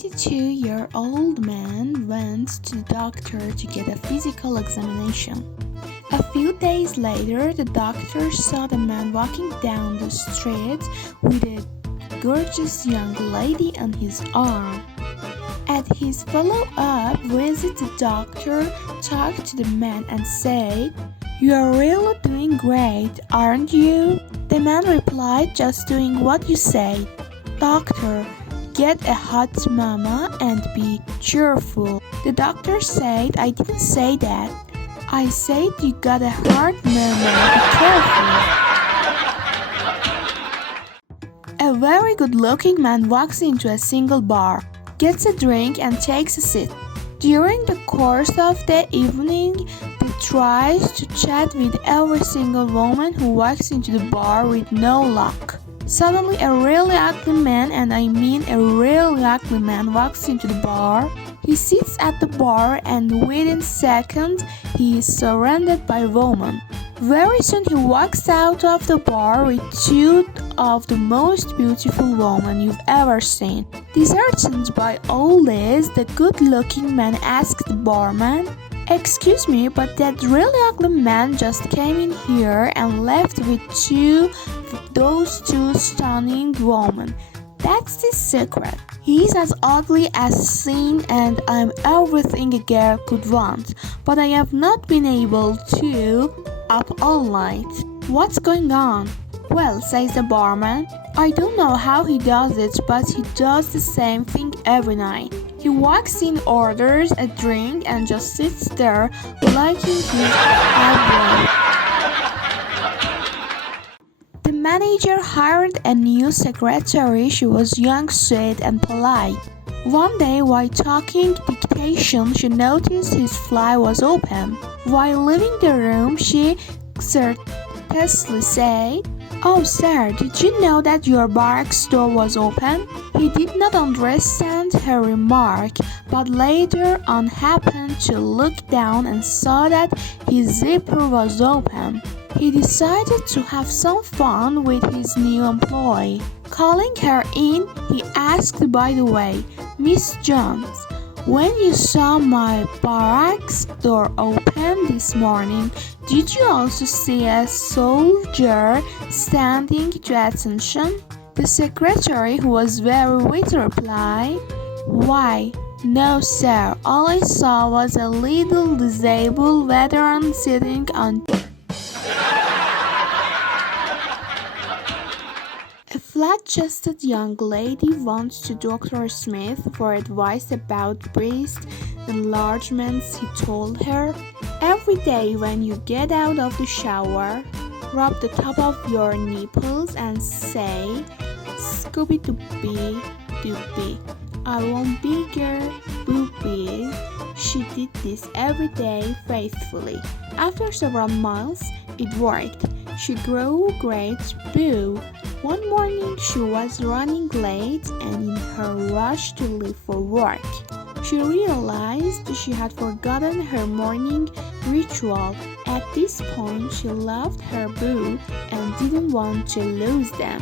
92-year-old man went to the doctor to get a physical examination. A few days later, the doctor saw the man walking down the street with a gorgeous young lady on his arm. At his follow-up visit, the doctor talked to the man and said, "You are really doing great, aren't you?" The man replied, "Just doing what you say." "Doctor, get a hot mama and be cheerful." The doctor said, "I didn't say that. I said you got a hard mama, be careful." A very good-looking man walks into a single bar, gets a drink and takes a seat. During the course of the evening, he tries to chat with every single woman who walks into the bar with no luck. Suddenly, a really ugly man, and I mean a really ugly man, walks into the bar. He sits at the bar and within seconds, he is surrounded by women. Very soon he walks out of the bar with two of the most beautiful women you've ever seen. Disheartened by all this, the good-looking man asked the barman, "Excuse me, but that really ugly man just came in here and left with those two stunning women. That's the secret. He's as ugly as sin and I'm everything a girl could want, but I have not been able to up all night. What's going on?" "Well," says the barman, "I don't know how he does it, but he does the same thing every night. He walks in, orders a drink and just sits there licking his eyebrow." The manager hired a new secretary. She was young, sweet, and polite. One day, while talking dictation, she noticed his fly was open. While leaving the room, she courteously said, "Oh, sir, did you know that your barracks door was open?" He did not understand her remark, but later on happened to look down and saw that his zipper was open. He decided to have some fun with his new employee. Calling her in, he asked, "By the way, Miss Jones, when you saw my barracks door open this morning, did you also see a soldier standing to attention?" The secretary, who was very witty, replied, "Why, no, sir. All I saw was a little disabled veteran sitting on." A flat-chested young lady went to Dr. Smith for advice about breast enlargements. He told her, "Every day when you get out of the shower, rub the top of your nipples and say, 'Scooby-Dooby-Dooby, I want bigger boobies.'" She did this every day faithfully. After several months, it worked. She grew a great boo. One morning, she was running late and in her rush to leave for work, she realized she had forgotten her morning ritual. At this point, she loved her boo and didn't want to lose them.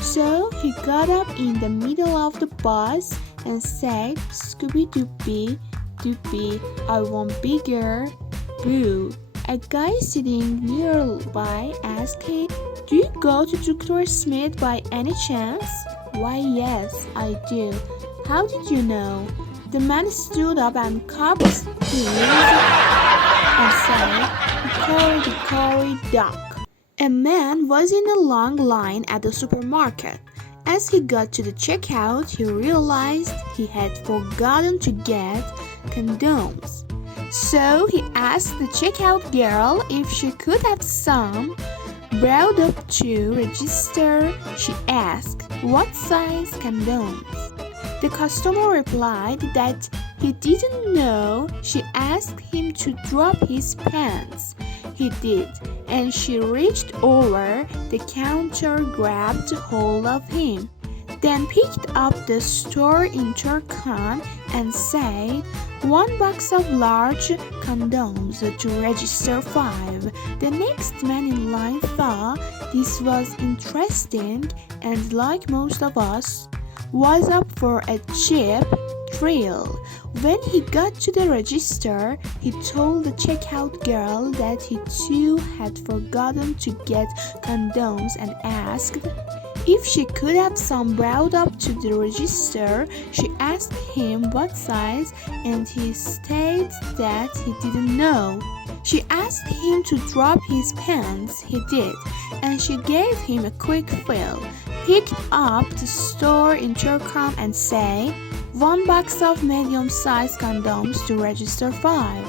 So he got up in the middle of the bus and said, "Scooby-Dooby-Dooby, I want bigger boo." A guy sitting nearby asked him, "Do you go to Dr. Smith by any chance?" "Why, yes, I do. How did you know?" The man stood up and cocked his and said, "Hickory dock." A man was in a long line at the supermarket. As he got to the checkout, he realized he had forgotten to get condoms. So he asked the checkout girl if she could have some. Brought up to register, she asked, "What size condoms?" The customer replied that he didn't know. She asked him to drop his pants. He did, and she reached over the counter, grabbed hold of him, then picked up the store intercom and said, "1 box of large condoms to register 5. The next man in line thought this was interesting and, like most of us, was up for a cheap thrill. When he got to the register, he told the checkout girl that he too had forgotten to get condoms and asked if she could have some brought up to the register. She asked him what size, and he stated that he didn't know. She asked him to drop his pants. He did, and she gave him a quick fill, picked up the store intercom and say, "1 box of medium-sized condoms to register 5.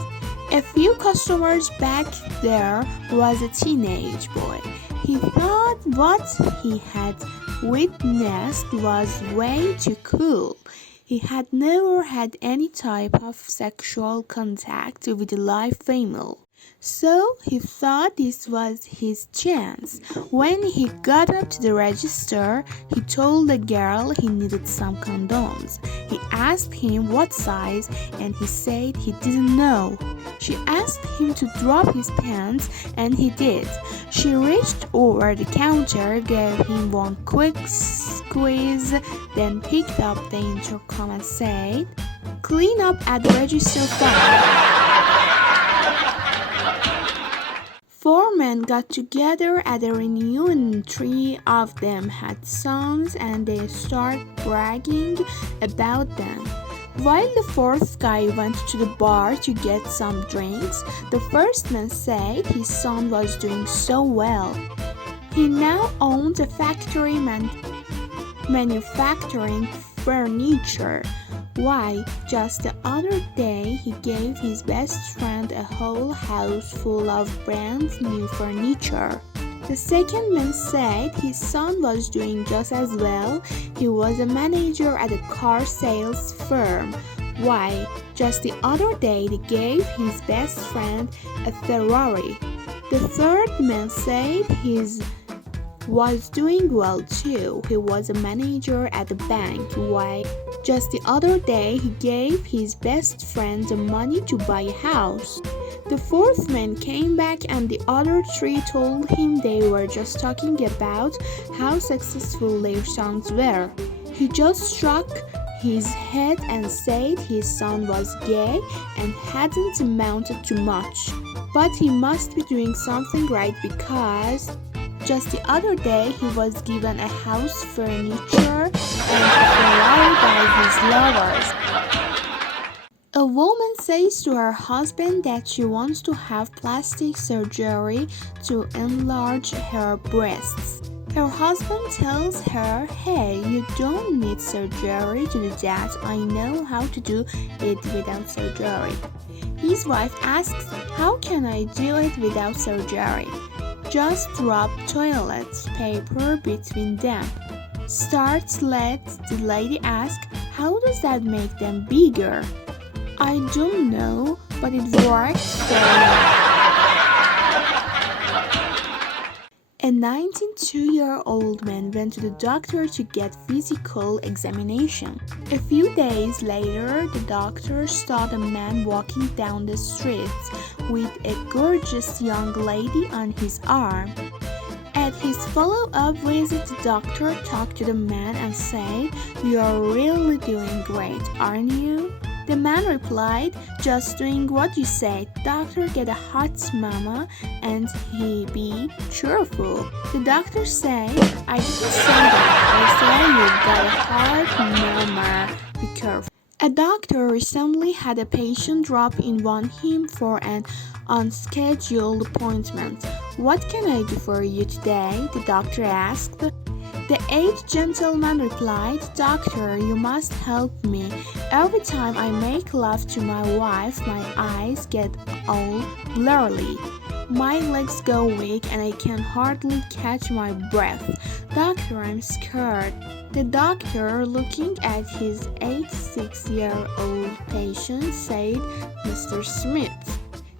A few customers back there was a teenage boy. He thought what he had witnessed was way too cool. He had never had any type of sexual contact with a live female, so he thought this was his chance. When he got up to the register, he told the girl he needed some condoms. He asked him what size, and he said he didn't know. She asked him to drop his pants, and he did. She reached over the counter, gave him one quick squeeze, then picked up the intercom and said, "Clean up at register 5. 4 men got together at a reunion. 3 of them had sons, and they started bragging about them. While the 4th guy went to the bar to get some drinks, the first man said his son was doing so well. He now owns a factory manufacturing furniture. Why, just the other day he gave his best friend a whole house full of brand new furniture." The second man said his son was doing just as well. He was a manager at a car sales firm. Why, just the other day he gave his best friend a Ferrari. The third man said his was doing well too. He was a manager at a bank. Why, just the other day he gave his best friend the money to buy a house. The 4th man came back, and the other 3 told him they were just talking about how successful their sons were. He just shook his head and said his son was gay and hadn't amounted to much, but he must be doing something right because just the other day he was given a house, furniture, and a Ferrari by his lovers. A woman says to her husband that she wants to have plastic surgery to enlarge her breasts. Her husband tells her, "Hey, you don't need surgery to do that. I know how to do it without surgery." His wife asks, "How can I do it without surgery?" "Just rub toilet paper between them." Let the lady ask, "How does that make them bigger?" "I don't know, but it works for me." A 92-year-old man went to the doctor to get physical examination. A few days later, the doctor saw the man walking down the street with a gorgeous young lady on his arm. At his follow-up visit, the doctor talked to the man and said, "You're really doing great, aren't you?" The man replied, "Just doing what you said. Doctor, get a hot mama and he be cheerful." The doctor said, "I didn't say that. I said you got a hot mama. Be careful." A doctor recently had a patient drop in on him for an unscheduled appointment. "What can I do for you today?" the doctor asked. The aged gentleman replied, "Doctor, you must help me. Every time I make love to my wife, my eyes get all blurry. My legs go weak and I can hardly catch my breath. Doctor, I'm scared." The doctor, looking at his 86-year-old patient, said, "Mr. Smith,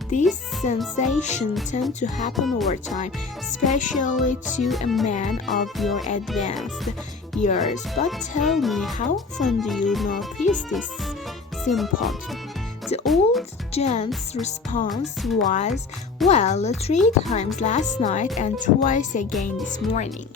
these sensations tend to happen over time, especially to a man of your advanced years. But tell me, how often do you notice this symptom?" The old gent's response was, "Well, 3 times last night and twice again this morning."